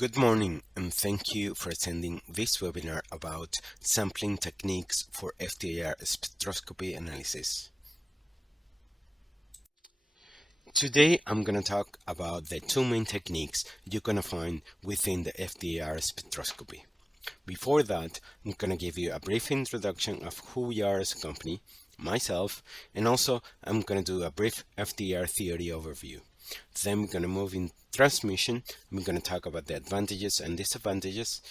Good morning and thank you for attending this webinar about sampling techniques for FTIR spectroscopy analysis. Today I'm going to talk about the two main techniques you're going to find within the FTIR spectroscopy. Before that, I'm going to give you a brief introduction of who we are as a company, myself, and also I'm going to do a brief FTIR theory overview. Then we're going to move in transmission. We're going to talk about the advantages and disadvantages,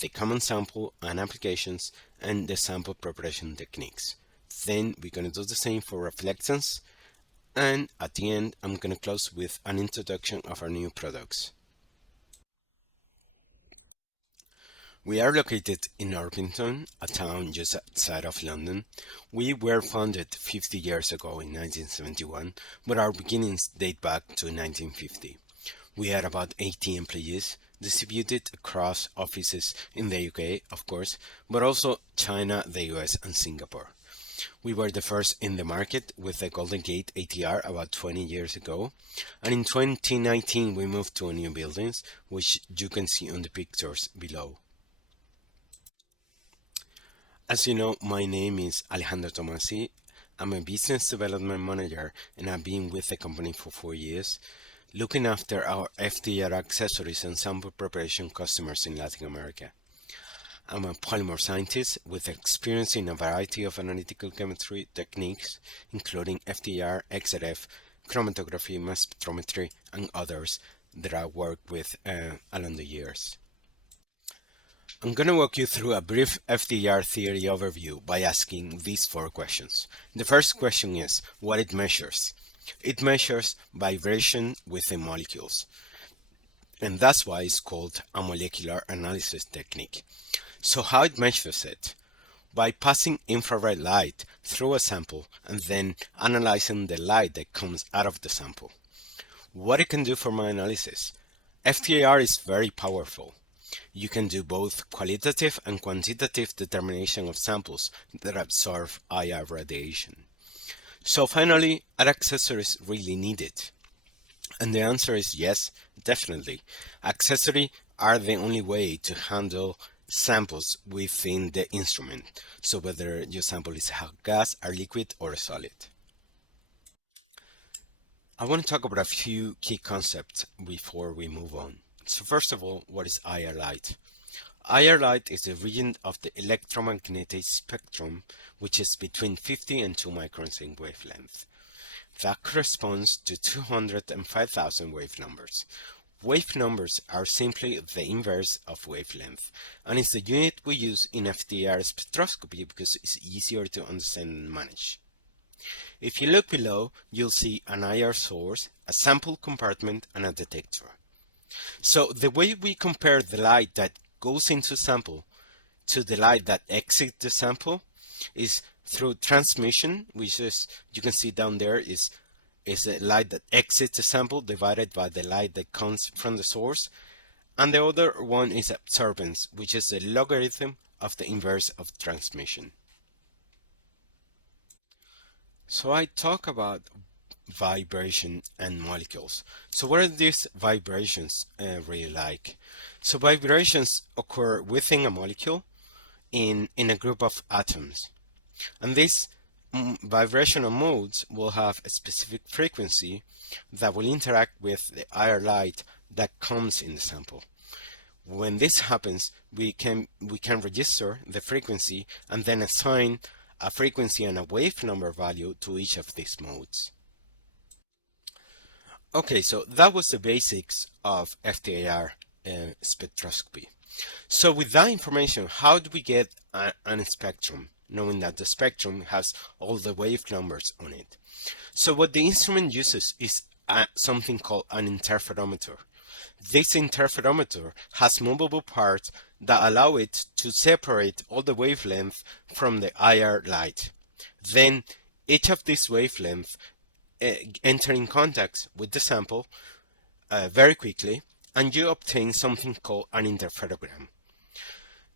the common sample and applications, and the sample preparation techniques. Then we're going to do the same for reflectance. And at the end, I'm going to close with an introduction of our new products. We are located in Orpington, a town just outside of London. We were founded 50 years ago in 1971, but our beginnings date back to 1950. We had about 80 employees, distributed across offices in the UK, of course, but also China, the US, and Singapore. We were the first in the market with the Golden Gate ATR about 20 years ago, and in 2019 we moved to new buildings, which you can see on the pictures below. As you know, my name is Alejandro Tomasi. I'm a business development manager and I've been with the company for 4 years, looking after our FTIR accessories and sample preparation customers in Latin America. I'm a polymer scientist with experience in a variety of analytical chemistry techniques, including FTIR, XRF, chromatography, mass spectrometry, and others that I worked with along the years. I'm going to walk you through a brief FTIR theory overview by asking these 4 questions. The first question is what it measures. It measures vibration within molecules, and that's why it's called a molecular analysis technique. So how it measures it? By passing infrared light through a sample and then analyzing the light that comes out of the sample. What it can do for my analysis? FTIR is very powerful. You can do both qualitative and quantitative determination of samples that absorb IR radiation. So finally, are accessories really needed? And the answer is yes, definitely. Accessories are the only way to handle samples within the instrument. So whether your sample is a gas, a liquid, or a solid. I want to talk about a few key concepts before we move on. So first of all, what is IR light? IR light is the region of the electromagnetic spectrum which is between 50 and 2 microns in wavelength. That corresponds to 200 and 5,000 wave numbers. Wave numbers are simply the inverse of wavelength, and it's the unit we use in FTIR spectroscopy because it's easier to understand and manage. If you look below, you'll see an IR source, a sample compartment, and a detector. So the way we compare the light that goes into a sample to the light that exits the sample is through transmission, which is, you can see down there, is the light that exits the sample divided by the light that comes from the source. And the other one is absorbance, which is the logarithm of the inverse of transmission. So I talk about vibration and molecules. So what are these vibrations really like? So vibrations occur within a molecule in a group of atoms, and these vibrational modes will have a specific frequency that will interact with the IR light that comes in the sample. When this happens, we can register the frequency and then assign a frequency and a wave number value to each of these modes. Okay, so that was the basics of FTIR spectroscopy. So with that information, how do we get a spectrum, knowing that the spectrum has all the wave numbers on it? So what the instrument uses is something called an interferometer. This interferometer has movable parts that allow it to separate all the wavelength from the IR light. Then each of these wavelengths enter in contact with the sample very quickly, and you obtain something called an interferogram.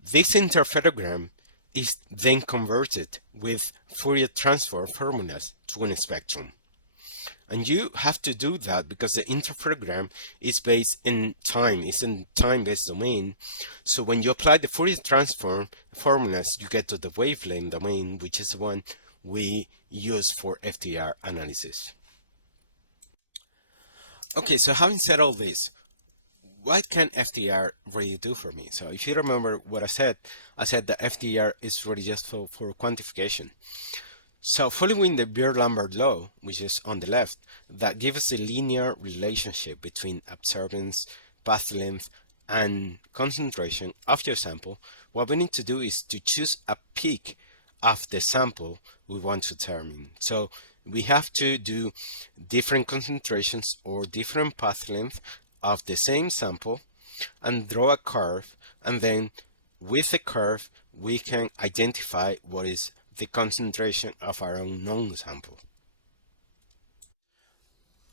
This interferogram is then converted with Fourier transform formulas to a spectrum. And you have to do that because the interferogram is based in time. It's in time-based domain. So when you apply the Fourier transform formulas, you get to the wavelength domain, which is the one we use for FTIR analysis. Okay, so having said all this, what can FTIR really do for me? So if you remember what I said that FTIR is really just for quantification. So following the Beer-Lambert law, which is on the left, that gives us a linear relationship between observance, path length, and concentration of your sample, what we need to do is to choose a peak of the sample we want to determine. So we have to do different concentrations or different path length of the same sample and draw a curve, and then with the curve we can identify what is the concentration of our unknown sample.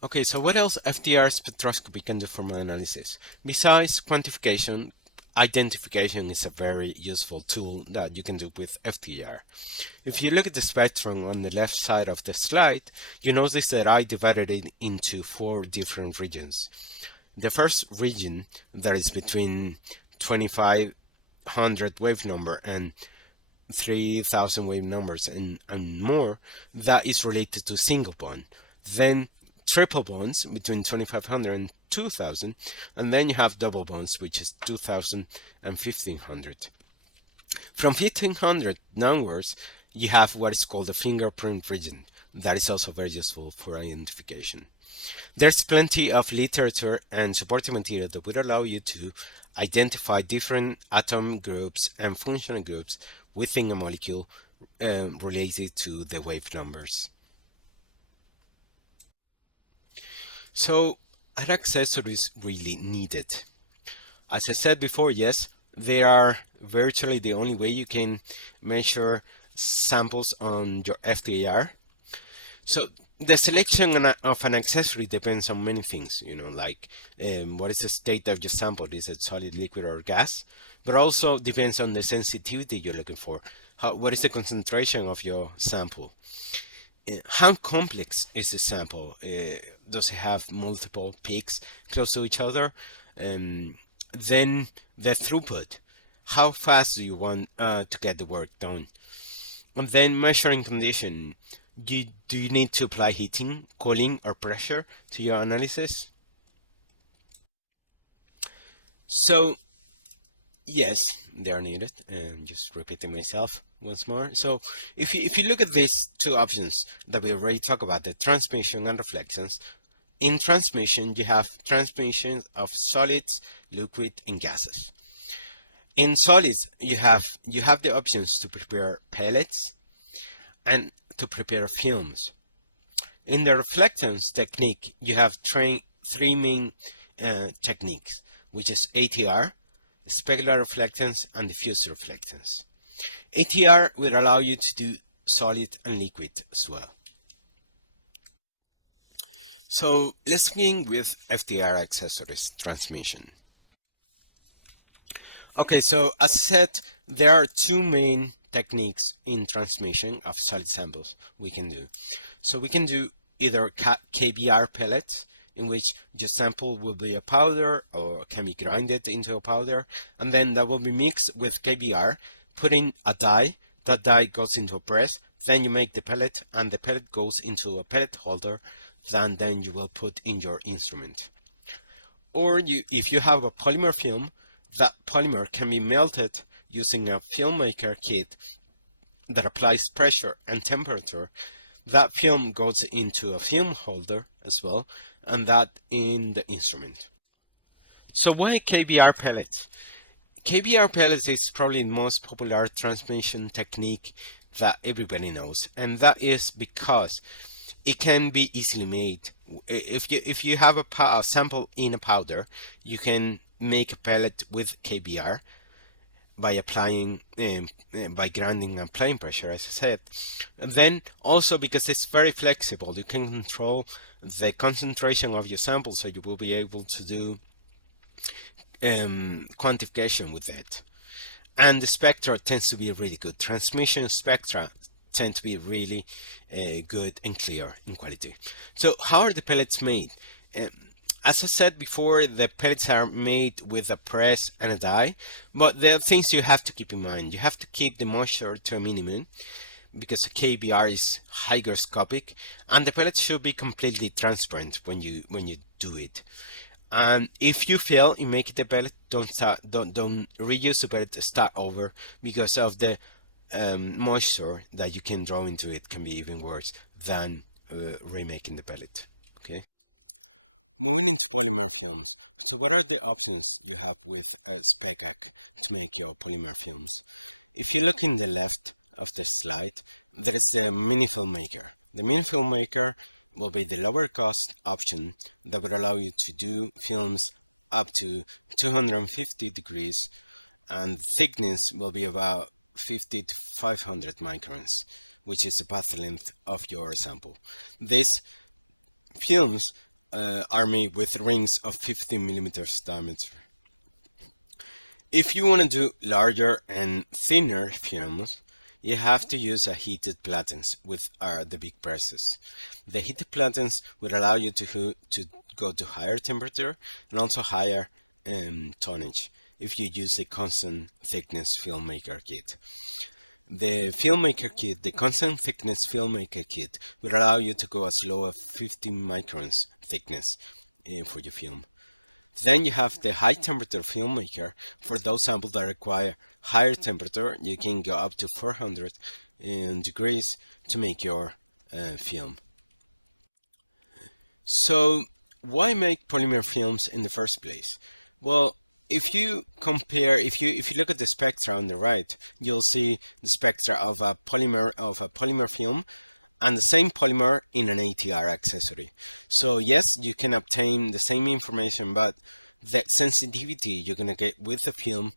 Okay, so what else FTIR spectroscopy can do for my analysis? Besides quantification, identification is a very useful tool that you can do with FTIR. If you look at the spectrum on the left side of the slide, you notice that I divided it into 4 different regions. The first region, that is between 2500 wave number and 3000 wave numbers and more, that is related to single bond. Then triple bonds between 2500 and 2000, and then you have double bonds, which is 2000 and 1500. From 1500 downwards, you have what is called the fingerprint region. That is also very useful for identification. There's plenty of literature and supporting material that would allow you to identify different atom groups and functional groups within a molecule related to the wave numbers. So, are accessories really needed? As I said before, yes, they are virtually the only way you can measure samples on your FTIR. So the selection of an accessory depends on many things, like what is the state of your sample, is it solid, liquid, or gas? But also depends on the sensitivity you're looking for. What is the concentration of your sample? How complex is the sample? Does it have multiple peaks close to each other? Then the throughput. How fast do you want to get the work done? And then measuring condition. Do you need to apply heating, cooling, or pressure to your analysis? So, yes, they are needed. And just repeating myself once more. So, if you look at these 2 options that we already talked about, the transmission and reflections. In transmission, you have transmission of solids, liquid, and gases. In solids, you have the options to prepare pellets and to prepare films. In the reflectance technique, you have 3 main techniques, which is ATR, specular reflectance, and diffuse reflectance. ATR will allow you to do solid and liquid as well. So let's begin with FTIR accessories transmission. Okay, so as I said, there are 2 main techniques in transmission of solid samples we can do. So we can do either KBR pellets, in which your sample will be a powder or can be grinded into a powder, and then that will be mixed with KBR, put in a dye, that dye goes into a press, then you make the pellet, and the pellet goes into a pellet holder, then you will put in your instrument. Or if you have a polymer film, that polymer can be melted using a filmmaker kit that applies pressure and temperature. That film goes into a film holder as well, and that in the instrument. So why KBR pellets? KBR pellets is probably the most popular transmission technique that everybody knows, and that is because it can be easily made. If you have a sample in a powder, you can make a pellet with KBR by applying by grinding and applying pressure, as I said. And then also because it's very flexible, you can control the concentration of your sample, so you will be able to do quantification with it. And the spectra tends to be really good. Transmission spectra tend to be really good and clear in quality. So how are the pellets made? Um, as I said before, the pellets are made with a press and a die, but there are things you have to keep in mind. You have to keep the moisture to a minimum because KBR is hygroscopic, and the pellet should be completely transparent when you do it. And if you fail in making the pellet, don't reuse the pellet. Start over because of the moisture that you can draw into it can be even worse than remaking the pellet. Okay. Moving into polymer films. So what are the options you have with Specac to make your polymer films? If you look in the left of the slide, there is the mini film maker. The mini film maker will be the lower cost option that would allow you to do films up to 250 degrees, and thickness will be about 50 to 500 microns, which is the path length of your sample. These films are made with rings of 15 millimeters diameter. If you want to do larger and thinner films, you have to use a heated platen with the big presses. The heated platens will allow you to go to higher temperature and also higher tonnage if you use a constant thickness filmmaker kit. The filmmaker kit, the constant thickness filmmaker kit, will allow you to go as low as 50 microns thickness for your film. Then you have the high temperature filmmaker. For those samples that require higher temperature, you can go up to 400 degrees to make your film. So why make polymer films in the first place? Well, if you compare, if you look at the spectra on the right, you'll see the spectra of a polymer film and the same polymer in an ATR accessory. So yes, you can obtain the same information, but the sensitivity you're gonna get with the film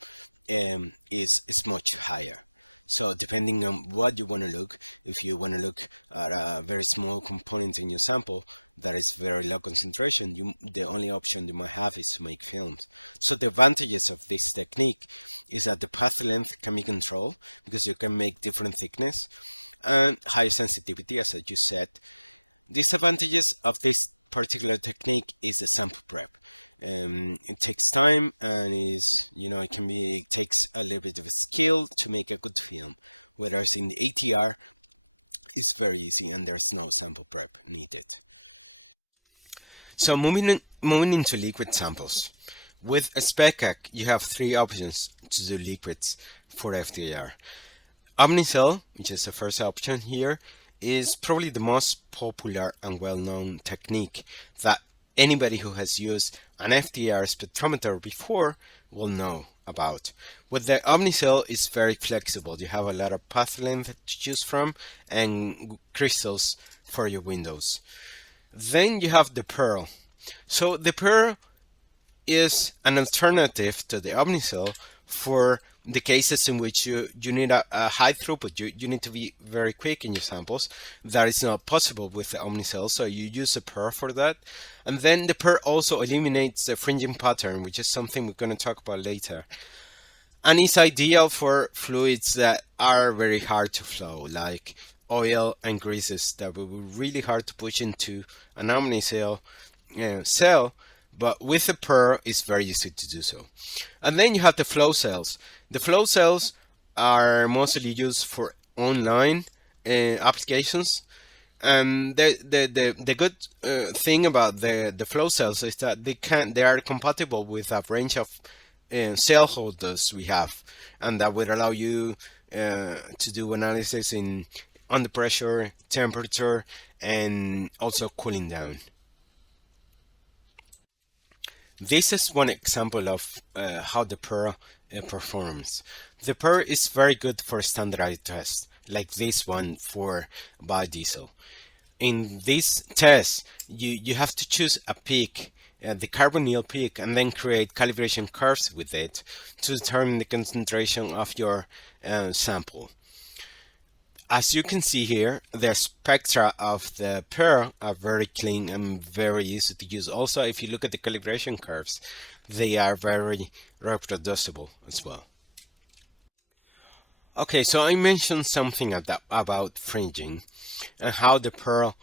is much higher. So depending on what you want to look, if you want to look at a very small component in your sample that is very low concentration, the only option you might have is to make films. So the advantages of this technique is that the path length can be controlled because you can make different thickness and higher sensitivity, as I just said. Disadvantages of this particular technique is the sample prep. It takes time and it takes a little bit of a skill to make a good film, whereas in the ATR it's very easy and there's no sample prep needed. So moving into liquid samples. With a Specac, you have three options to do liquids for FTIR. Omnicell, which is the first option here, is probably the most popular and well-known technique that anybody who has used an FTIR spectrometer before will know about. With the Omnicell, it's very flexible. You have a lot of path length to choose from and crystals for your windows. Then you have the Pearl. So the Pearl is an alternative to the Omnicell for the cases in which you need a high throughput. You need to be very quick in your samples. That is not possible with the Omnicell, so you use a Pearl for that. And then the Pearl also eliminates the fringing pattern, which is something we're going to talk about later. And it's ideal for fluids that are very hard to flow, like oil and greases that will be really hard to push into an Omnicell cell, but with a Pearl it's very easy to do so. And then you have the flow cells. The flow cells are mostly used for online applications, and the good thing about the flow cells is that they are compatible with a range of cell holders we have, and that would allow you to do analysis in under pressure, temperature, and also cooling down. This is one example of how the Pearl performs. The Pearl is very good for standardized tests, like this one for biodiesel. In this test, you have to choose a peak, the carbonyl peak, and then create calibration curves with it to determine the concentration of your sample. As you can see here, the spectra of the Pearl are very clean and very easy to use. Also, if you look at the calibration curves, they are very reproducible as well. Okay, so I mentioned something about fringing and how the pearl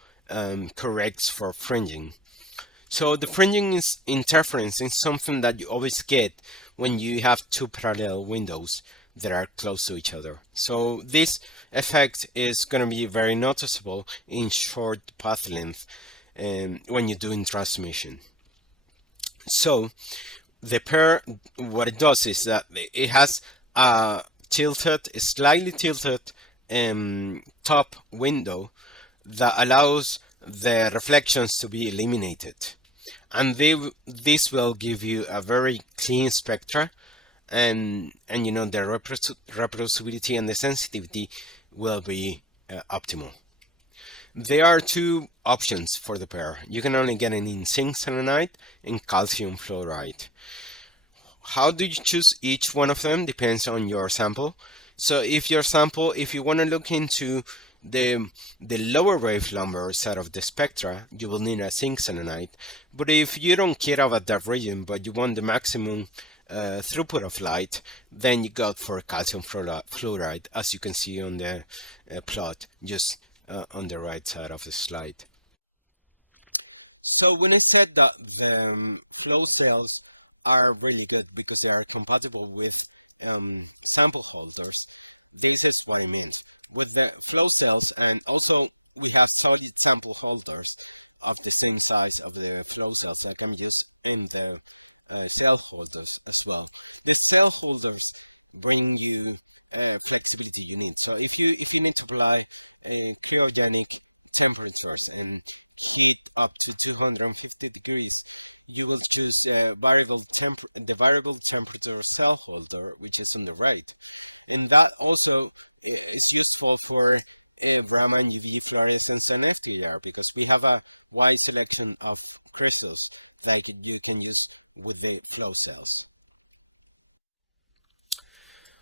corrects for fringing. So the fringing is interference is something that you always get when you have two parallel windows that are close to each other. So this effect is going to be very noticeable in short path length when you're doing transmission. So the pair, what it does is that it has a slightly tilted top window that allows the reflections to be eliminated, and this will give you a very clean spectra, and you know the reproducibility and the sensitivity will be optimal. There are two options for the pair. You can only get it in zinc selenite and calcium fluoride. How do you choose each one of them depends on your sample. So if you want to look into the lower wave number side of the spectra, you will need a zinc selenite. But if you don't care about that region, but you want the maximum throughput of light, then you go for calcium fluoride, as you can see on the plot just on the right side of the slide. So when I said that the flow cells are really good because they are compatible with sample holders, this is what I meant with the flow cells, and also we have solid sample holders of the same size of the flow cells that can be used in the cell holders as well. The cell holders bring you flexibility you need. So if you need to apply cryogenic temperatures and heat up to 250 degrees, you will choose the variable temperature cell holder, which is on the right, and that also is useful for Raman UV fluorescence and FTIR, because we have a wide selection of crystals that you can use with the flow cells.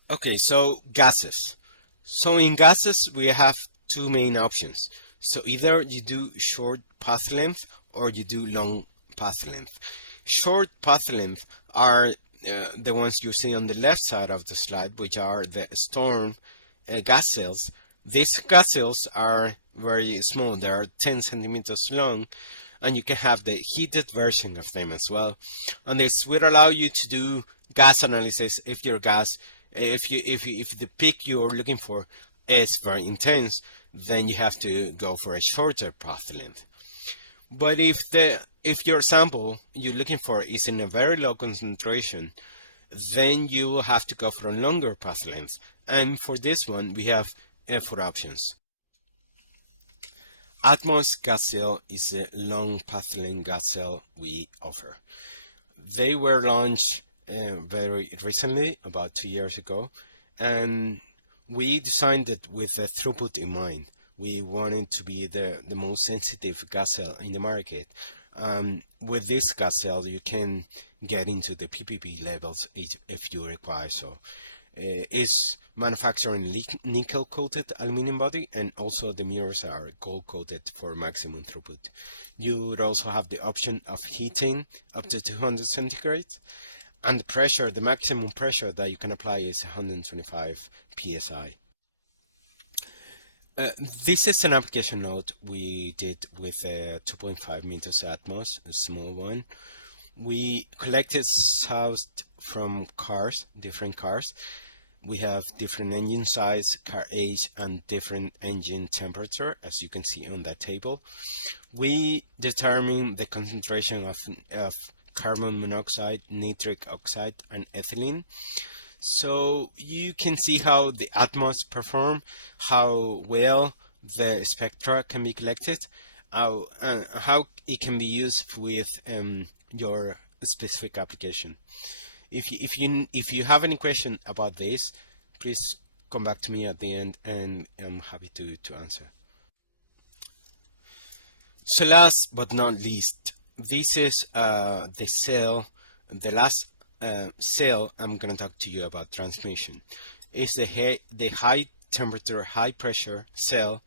Okay, so gases. So in gases, we have two main options. So either you do short path length or you do long path length. Short path length are the ones you see on the left side of the slide, which are the storm gas cells. These gas cells are very small. They are 10 centimeters long, and you can have the heated version of them as well. And this will allow you to do gas analysis if your gas, if the peak you're looking for is very intense, then you have to go for a shorter path length. But if your sample you're looking for is in a very low concentration, then you will have to go for a longer path length. And for this one, we have 4 options. Atmos gas cell is a long path length gas cell we offer. They were launched very recently, about 2 years ago, and we designed it with a throughput in mind. We wanted to be the most sensitive gas cell in the market. With this gas cell, you can get into the PPP levels if you require so. It's manufactured in nickel-coated aluminum body, and also the mirrors are gold-coated for maximum throughput. You would also have the option of heating up to 200 centigrade, and the pressure, the maximum pressure that you can apply is 125 psi. This is an application note we did with a 2.5 meters Atmos, a small one. We collected source from cars, different cars. We have different engine size, car age, and different engine temperature, as you can see on that table. We determine the concentration of carbon monoxide, nitric oxide, and ethylene. So you can see how the Atmos perform, how well the spectra can be collected, how it can be used with your specific application. If you have any question about this, please come back to me at the end, and I'm happy to answer. So last but not least, this is the last cell I'm going to talk to you about transmission. It's the high temperature, high pressure cell,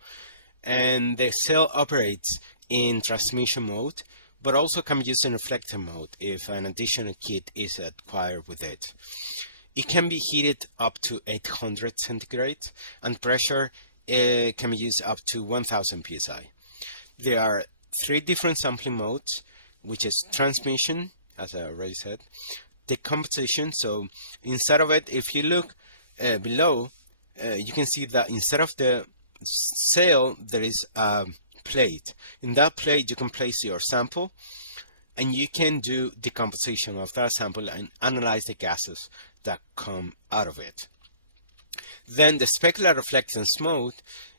and the cell operates in transmission mode, but also can be used in reflector mode if an additional kit is acquired with it. it can be heated up to 800 centigrade, and pressure can be used up to 1000 psi. There are three different sampling modes, which is transmission, as I already said, decomposition. So instead of it, if you look below, you can see that instead of the sail, there is a plate. In that plate, you can place your sample, and you can do decomposition of that sample and analyze the gases that come out of it. Then the specular reflectance mode,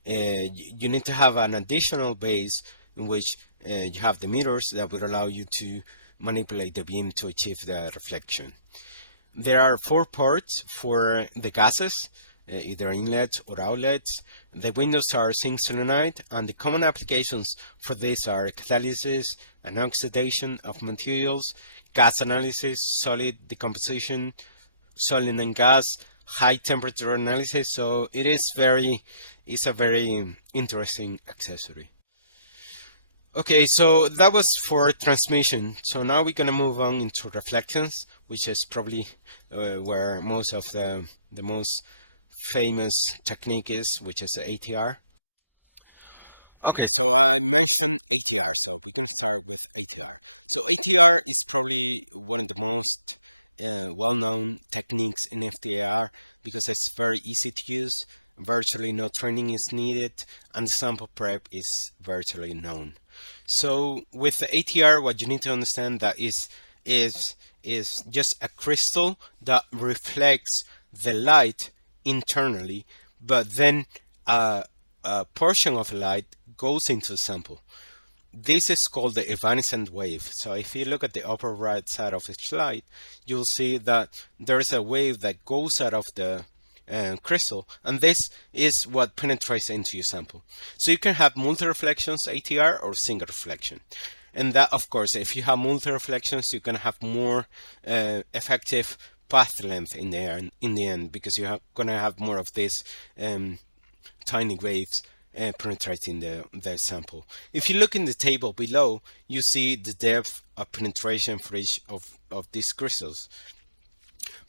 you need to have an additional base in which you have the mirrors that will allow you to manipulate the beam to achieve the reflection. There are four ports for the gases, either inlets or outlets. The windows are zinc selenide, and the common applications for this are catalysis and oxidation of materials, gas analysis, solid decomposition, solid and gas, high temperature analysis. So it's a very interesting accessory. Okay, so that was for transmission. So now we're gonna move on into reflectance, which is probably where most of the most famous technique is, which is the ATR. Okay, so I mentioned ATR, so we're gonna start with ATR. So ATR is probably one of the most well-known techniques in FTIR because it's very easy to use, virtually no training is needed, and the sample prep is virtually known. So with the ATR, what you need to understand that is just a crystal that reflects the light internally, but then a portion of light goes into the sample. This is called the evanescent wave. So if you look at the upper right side of the slide, you'll see that there is a wave that goes out of the crystal, and this is what penetrates into your sample. So you can have multi-reflections ATR or single reflection. And that, of course, if you have multi-reflections, you can have more effective path length in the end, because you're gonna have more of these tiny waves penetrating the sample. If you look in the table below, you see the depth of penetration for each of these crystals.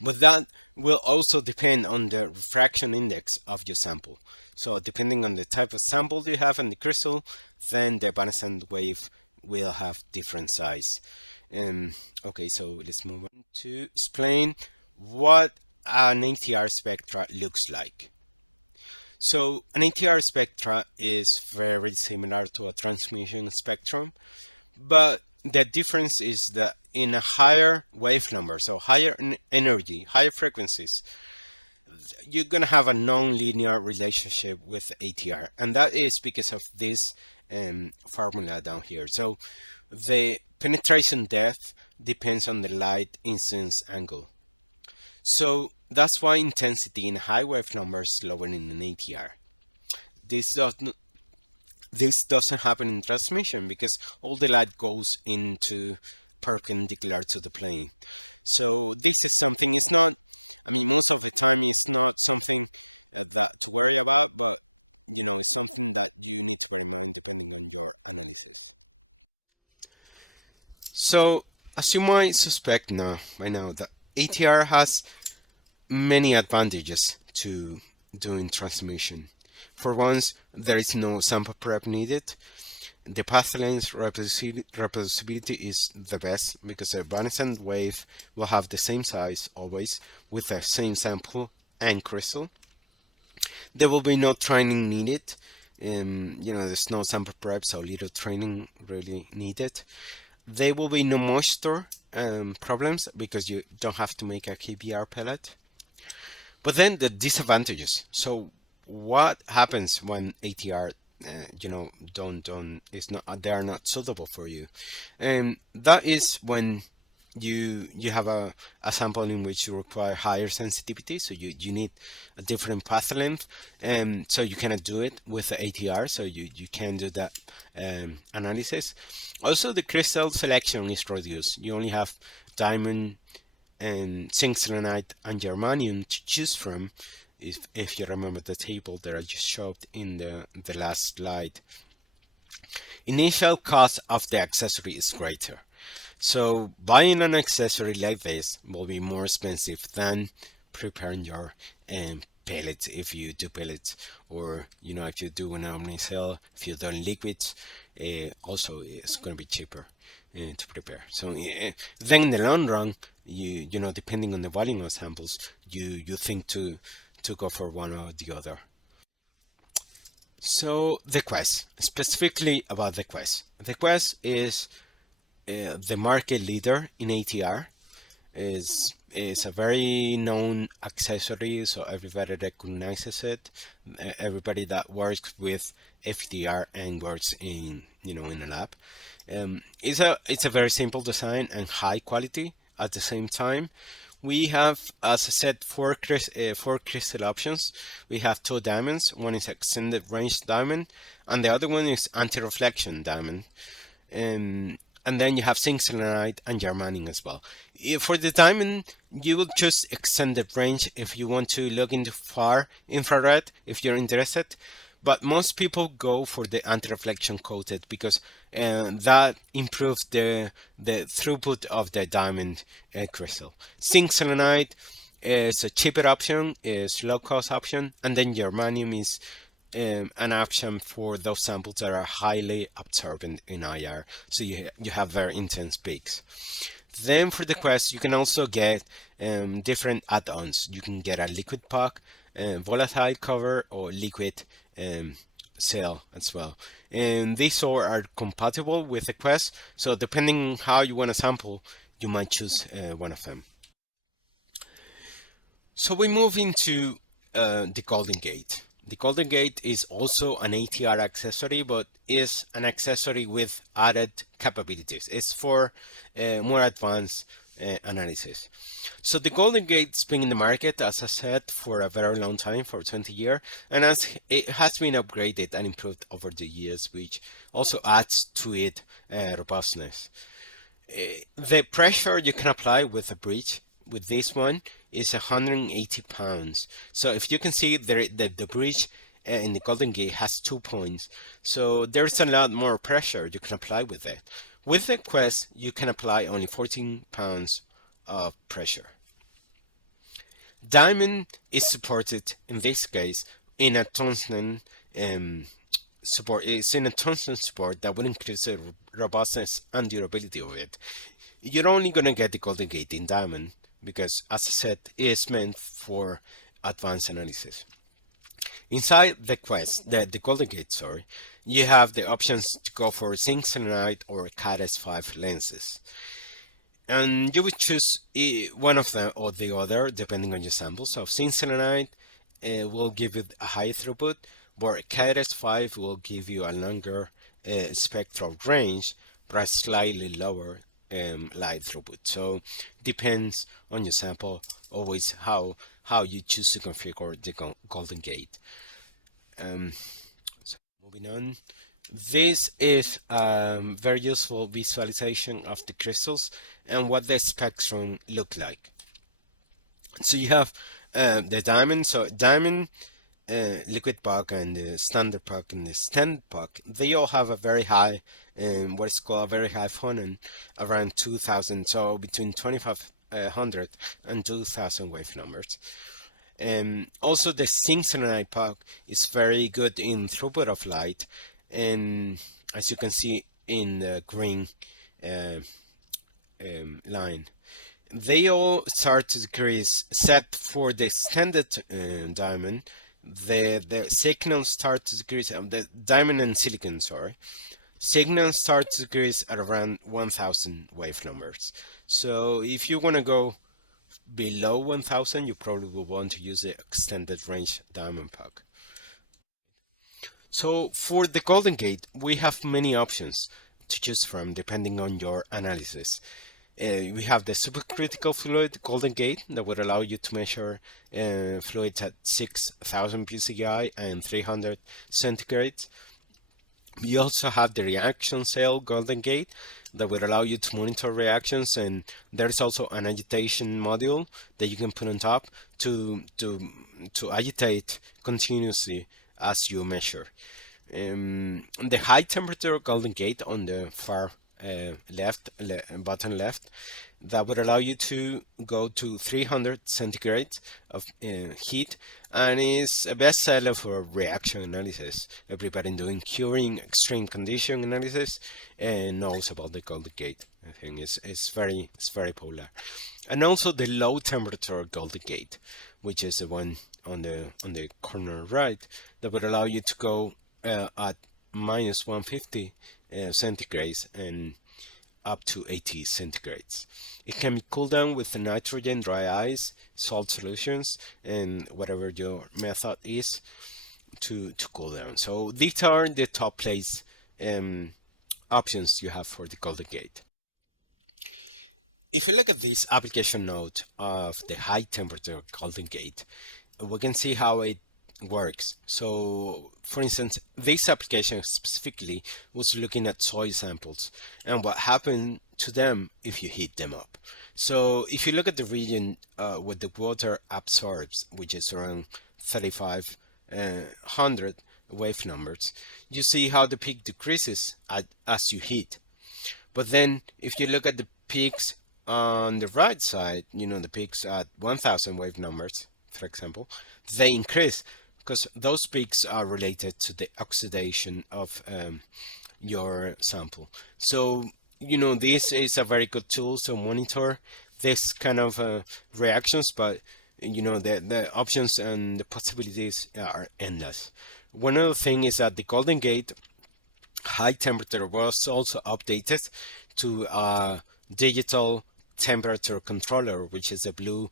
But that will also depend on the refraction index of your sample. So depending on the type of sample you have in the crystal, then the evanescent wave will have different size. Okay, so let's move on to explain what an ATR spectra looks like. So an ATR spectra is very similar to a transmission spectrum, but the difference is that in a higher wave number, so higher energy, higher frequencies, you're going to have a non-linear relationship with ATR, and that is because of this formula down here. So the penetration depth depends on the light incidence angle. So that's why intensity in high wave numbers is lower in an ATR. This doesn't happen in transmission because all the light goes into perpendicular to the plane. So this is something, it's not, I mean, most of the time it's not something that to worry about, but you know, it's something that you need to bear in mind depending on your analysis. So as you might suspect by now, that ATR has many advantages to doing transmission. For once, there is no sample prep needed. The path length reproducibility is the best because the evanescent wave will have the same size always with the same sample and crystal. There will be no training needed. You know, there's no sample prep, so little training really needed. There will be no moisture problems because you don't have to make a KBR pellet. But then the disadvantages. So what happens when ATR they are not suitable for you? And that is when you have a sample in which you require higher sensitivity, so you need a different path length, and so you cannot do it with the ATR, so you can do that analysis. Also, the crystal selection is reduced. You only have diamond and zinc selenide and germanium to choose from, if you remember the table that I just showed in the last slide. Initial cost of the accessory is greater. So buying an accessory like this will be more expensive than preparing your pellets, if you do pellets, or if you do an omni cell, if you do liquids, also it's going to be cheaper to prepare. So then in the long run, depending on the volume of samples, you think to go for one or the other. So the Quest, specifically about the Quest. The Quest is the market leader in ATR. Is a very known accessory, so everybody recognizes it. Everybody that works with FTIR and works in in a lab. It's a very simple design and high quality at the same time. We have, as I said, four crystal options. We have two diamonds. One is extended range diamond, and the other one is anti-reflection diamond. And then you have zinc selenite and germanium as well. For the diamond, you will choose extended range if you want to look into far infrared, if you're interested. But most people go for the anti-reflection coated because that improves the throughput of the diamond crystal. Zinc selenite is a cheaper option, is low cost option, and then germanium is an option for those samples that are highly absorbent in IR, so you have very intense peaks. Then for the Quest, you can also get different add-ons. You can get a liquid pack, volatile cover, or liquid cell as well. And these all are compatible with the Quest, so depending on how you want to sample, you might choose one of them. So we move into the Golden Gate. The Golden Gate is also an ATR accessory, but is an accessory with added capabilities. It's for more advanced analysis. So the Golden Gate's been in the market, as I said, for a very long time, for 20 years, and it has been upgraded and improved over the years, which also adds to it robustness. The pressure you can apply with the bridge with this one is 180 pounds. So if you can see, the bridge in the Golden Gate has 2 points. So there's a lot more pressure you can apply with it. With the Quest, you can apply only 14 pounds of pressure. Diamond is supported in this case in a tungsten support. It's in a tungsten support that will increase the robustness and durability of it. You're only going to get the Golden Gate in diamond because, as I said, it's meant for advanced analysis. Inside the Quest, the Golden Gate, sorry, you have the options to go for zinc selenite or Cat S5 lenses. And you would choose one of them or the other depending on your sample. So zinc selenite will give you a high throughput, but Cat S5 will give you a longer spectral range, but a slightly lower light throughput. So depends on your sample, always how you choose to configure the Golden Gate. So moving on, this is very useful visualization of the crystals and what the spectrum look like. So you have the diamond. So diamond, liquid pack, and the standard pack and the stand pack, they all have a very high what is called a very high phonon, around 2000, so between 2500 and 2000 wave numbers. Also the zinc selenite pack is very good in throughput of light, and as you can see in the green line, they all start to decrease except for the standard diamond. The signals start to decrease, the diamond and silicon, sorry. Signals start to decrease at around 1000 wave numbers. So if you want to go below 1000, you probably will want to use the extended range diamond pack. So for the Golden Gate, we have many options to choose from depending on your analysis. We have the supercritical fluid Golden Gate that would allow you to measure fluids at 6000 psi and 300 centigrade. We also have the reaction cell Golden Gate that will allow you to monitor reactions, and there's also an agitation module that you can put on top to agitate continuously as you measure. The high temperature Golden Gate on the far bottom left that would allow you to go to 300 centigrade of heat, and is a bestseller for reaction analysis. Everybody doing curing extreme condition analysis knows about the Golden Gate. I think it's very popular. And also the low temperature Golden Gate, which is the one on the corner right, that would allow you to go at minus 150 centigrades and up to 80 centigrades. It can be cooled down with nitrogen, dry ice, salt solutions, and whatever your method is to cool down. So these are the top place options you have for the Golden Gate. If you look at this application note of the high temperature Golden Gate, we can see how it works. So for instance, this application specifically was looking at soil samples and what happened to them if you heat them up. So if you look at the region where the water absorbs, which is around 3500 wave numbers, you see how the peak decreases as you heat. But then if you look at the peaks on the right side, the peaks at 1000 wave numbers, for example, they increase because those peaks are related to the oxidation of your sample. So, this is a very good tool to monitor this kind of reactions, but the options and the possibilities are endless. One other thing is that the Golden Gate high temperature was also updated to a digital temperature controller, which is a blue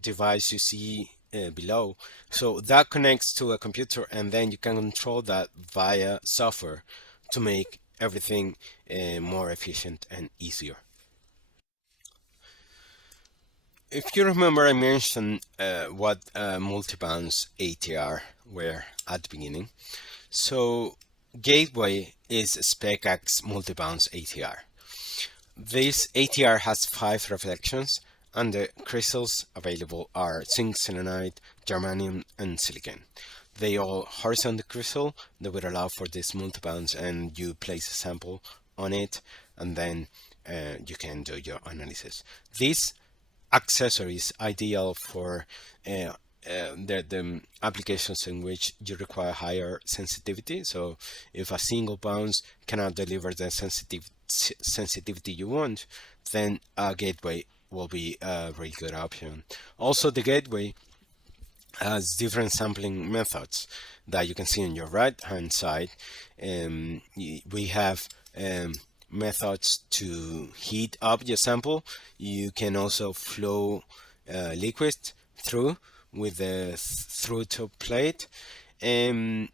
device you see below. So that connects to a computer, and then you can control that via software to make everything more efficient and easier. If you remember, I mentioned what multi-bounce ATR were at the beginning. So Gateway is Specac multi-bounce ATR. This ATR has 5 reflections, and the crystals available are zinc selenide, germanium, and silicon. They all horizontal crystal that would allow for this multi-bounce, and you place a sample on it, and then you can do your analysis. This accessory is ideal for the applications in which you require higher sensitivity. So if a single bounce cannot deliver the sensitivity you want, then a Gateway will be a really good option. Also, the Gateway has different sampling methods that you can see on your right hand side. We have methods to heat up your sample. You can also flow liquid through with the through-tube plate.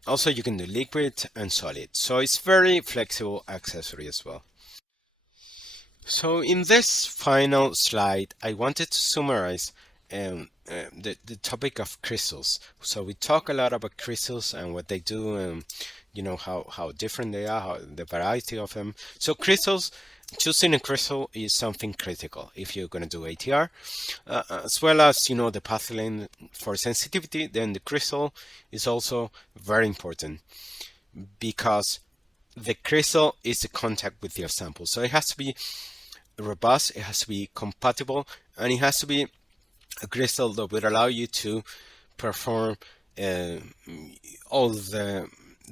Also, you can do liquid and solid. So it's very flexible accessory as well. So in this final slide, I wanted to summarize the topic of crystals. So we talk a lot about crystals and what they do, how different they are, the variety of them. So crystals, choosing a crystal is something critical if you're going to do ATR, as well as the path length for sensitivity. Then the crystal is also very important because the crystal is the contact with your sample. So it has to be robust, it has to be compatible, and it has to be a crystal that would allow you to perform all the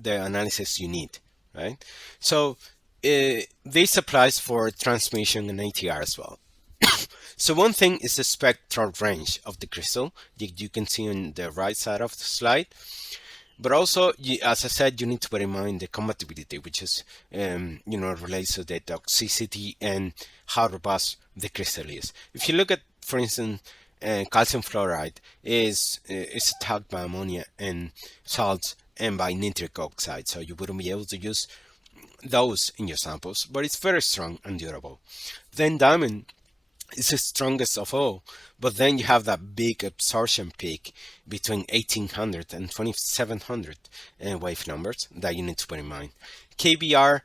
analysis you need, right? So this applies for transmission and ATR as well. So one thing is the spectral range of the crystal that you can see on the right side of the slide. But also, as I said, you need to bear in mind the compatibility, which is, relates to the toxicity and how robust the crystal is. If you look at, for instance, calcium fluoride is attacked by ammonia and salts and by nitric oxide, so you wouldn't be able to use those in your samples, but it's very strong and durable. Then diamond is the strongest of all, but then you have that big absorption peak between 1800 and 2700 wave numbers that you need to bear in mind. KBr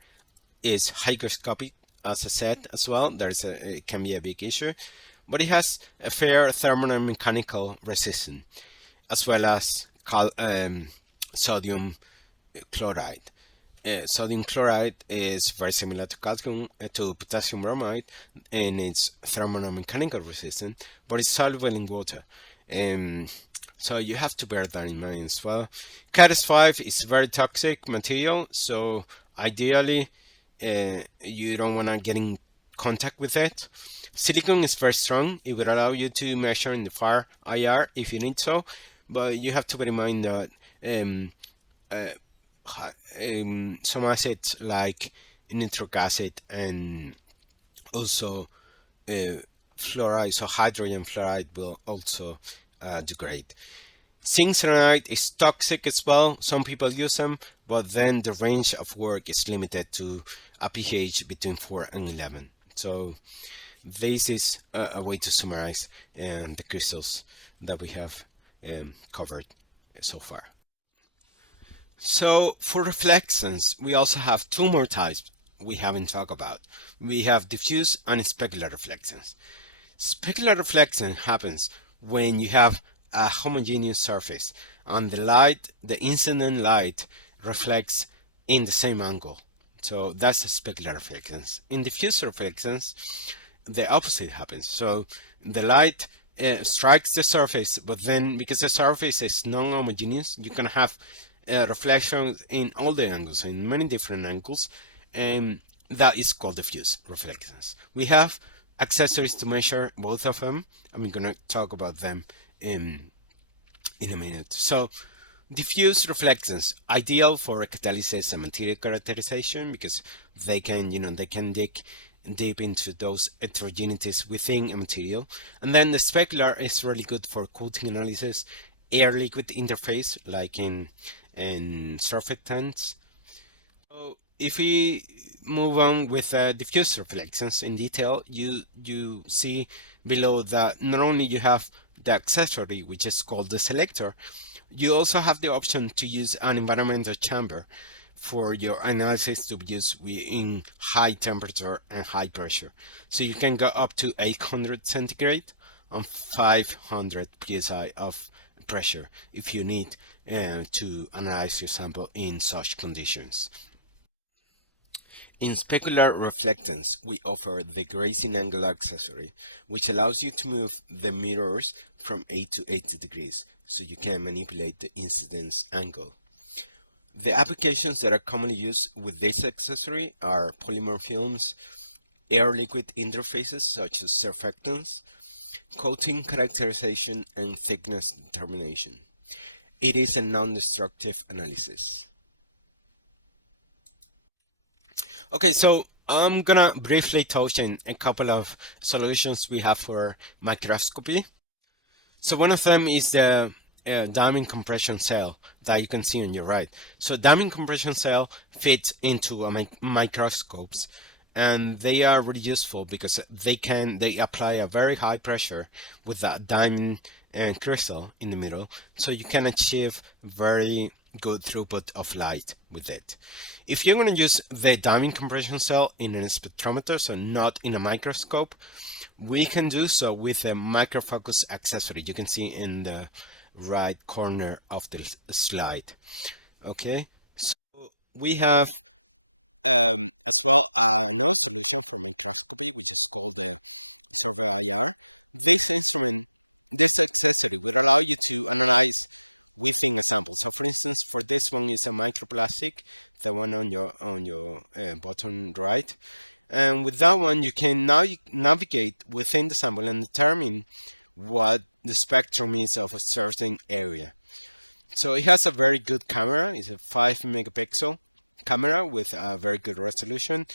is hygroscopic, as I said as well. It can be a big issue, but it has a fair thermomechanical resistance, as well as sodium chloride. sodium chloride is very similar to calcium to potassium bromide, and it's thermomechanical resistant, but it's soluble in water. Um, so you have to bear that in mind as well. Cat-5 is a very toxic material, so ideally you don't want to get in contact with it. Silicon is very strong. It will allow you to measure in the far IR if you need so, but you have to bear in mind that um, uh, some acids like nitric acid and also uh, fluoride, so hydrogen fluoride will also degrade. Zinc cyanide is toxic as well. Some people use them, but then the range of work is limited to a pH between 4 and 11. So this is a way to summarize the crystals that we have covered so far. So for reflectance, we also have two more types we haven't talked about. We have diffuse and specular reflectance. Specular reflection happens when you have a homogeneous surface and the incident light reflects in the same angle. So that's the specular reflectance. In diffuse reflectance, the opposite happens. So the light strikes the surface, but then because the surface is non-homogeneous, you can have reflections in all the angles, in many different angles, and that is called diffuse reflectance. We have accessories to measure both of them. I'm going to talk about them in a minute. So diffuse reflectance, ideal for catalysis and material characterization because they can, they can dig deep into those heterogeneities within a material. And then the specular is really good for coating analysis, air-liquid interface, like in surfactants. So if we move on with diffuse reflectance in detail, you see below that not only you have the accessory, which is called the selector, you also have the option to use an environmental chamber for your analysis to be used in high temperature and high pressure. So you can go up to 800 centigrade and 500 psi of pressure if you need to analyze your sample in such conditions. In specular reflectance, we offer the grazing angle accessory, which allows you to move the mirrors from 8 to 80 degrees, so you can manipulate the incidence angle. The applications that are commonly used with this accessory are polymer films, air-liquid interfaces such as surfactants, coating characterization, and thickness determination. It is a non-destructive analysis. Okay, so I'm gonna briefly touch on a couple of solutions we have for microscopy. So one of them is the diamond compression cell that you can see on your right. So diamond compression cell fits into microscopes, and they are really useful because they apply a very high pressure with that diamond crystal in the middle, so you can achieve very good throughput of light with it. If you're going to use the diamond compression cell in a spectrometer, so not in a microscope, we can do so with a microfocus accessory. You can see in the right corner of the slide. Okay, so we have as well another solution for microscopy, which is called the sobre IR. This accessory will allow you to analyze within a sample. So for instance, for this one is a microplastic, the one on your bottom right. And with that one, you can now navigate within the sample and determine what the spectrum is of a certain area. So it has a very good camera. It's a 5 megapixel camera with a very good resolution.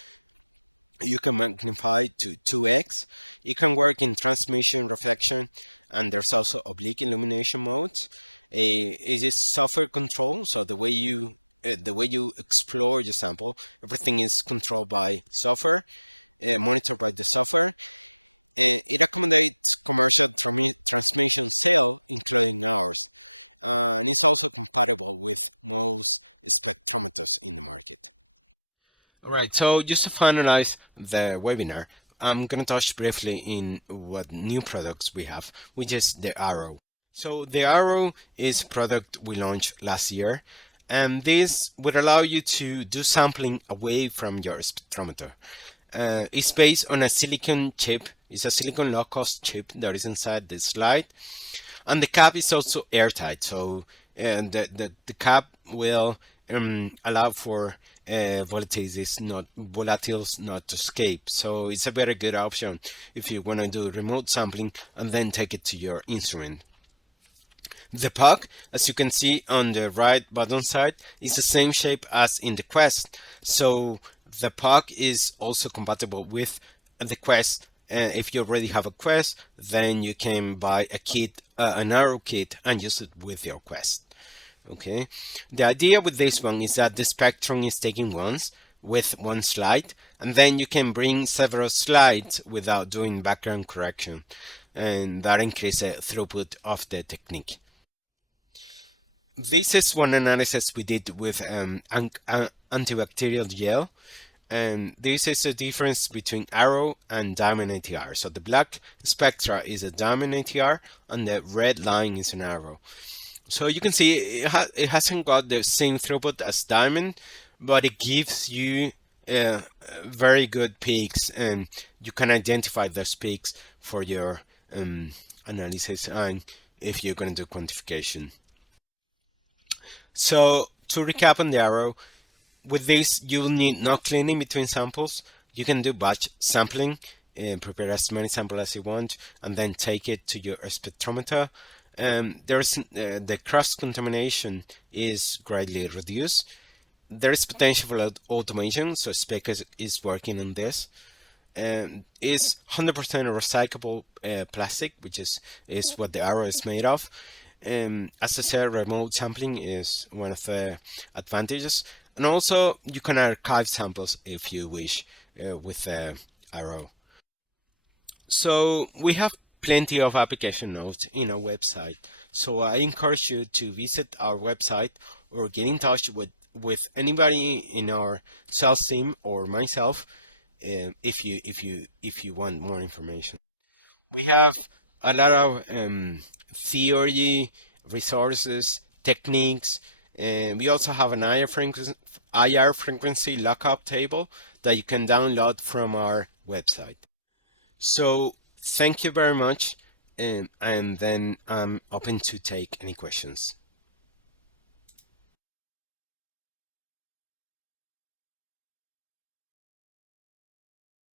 You can magnify to 2x. It can work in transmission, reflection, and there's also oblique illumination modes. It is software control, so the way you explore your sample, everything is controlled by software, monitored by the software. It accommodates commercial transmission sale, including ours, and it's also compatible with most spectrometers in the market. All right, so just to finalize the webinar, I'm going to touch briefly in what new products we have, which is the Arrow. So the Arrow is a product we launched last year, and this would allow you to do sampling away from your spectrometer. It's based on a silicon chip. It's a silicon low-cost chip that is inside the slide, and the cap is also airtight, so the cap will allow for volatiles not to escape. So it's a very good option if you want to do remote sampling and then take it to your instrument. The puck, as you can see on the right bottom side, is the same shape as in the Quest. So the puck is also compatible with the Quest. If you already have a Quest, then you can buy a kit, an arrow kit, and use it with your Quest. Okay. The idea with this one is that the spectrum is taken once with one slide, and then you can bring several slides without doing background correction, and that increases the throughput of the technique. This is one analysis we did with antibacterial gel, and this is the difference between arrow and diamond ATR. So the black spectra is a diamond ATR, and the red line is an arrow. So you can see it hasn't got the same throughput as diamond, but it gives you very good peaks, and you can identify those peaks for your analysis and if you're going to do quantification. So to recap on the arrow, with this you will need no cleaning between samples. You can do batch sampling and prepare as many samples as you want, and then take it to your spectrometer. The cross-contamination is greatly reduced. There is potential for automation, so Specac is working on this. It's 100% recyclable plastic, which is what the arrow is made of. As I said, remote sampling is one of the advantages, and also you can archive samples if you wish with the arrow. So we have plenty of application notes in our website, so I encourage you to visit our website or get in touch with anybody in our sales team or myself if you want more information. We have a lot of theory, resources, techniques, and we also have an IR frequency lookup table that you can download from our website. So thank you very much, and then I'm open to take any questions.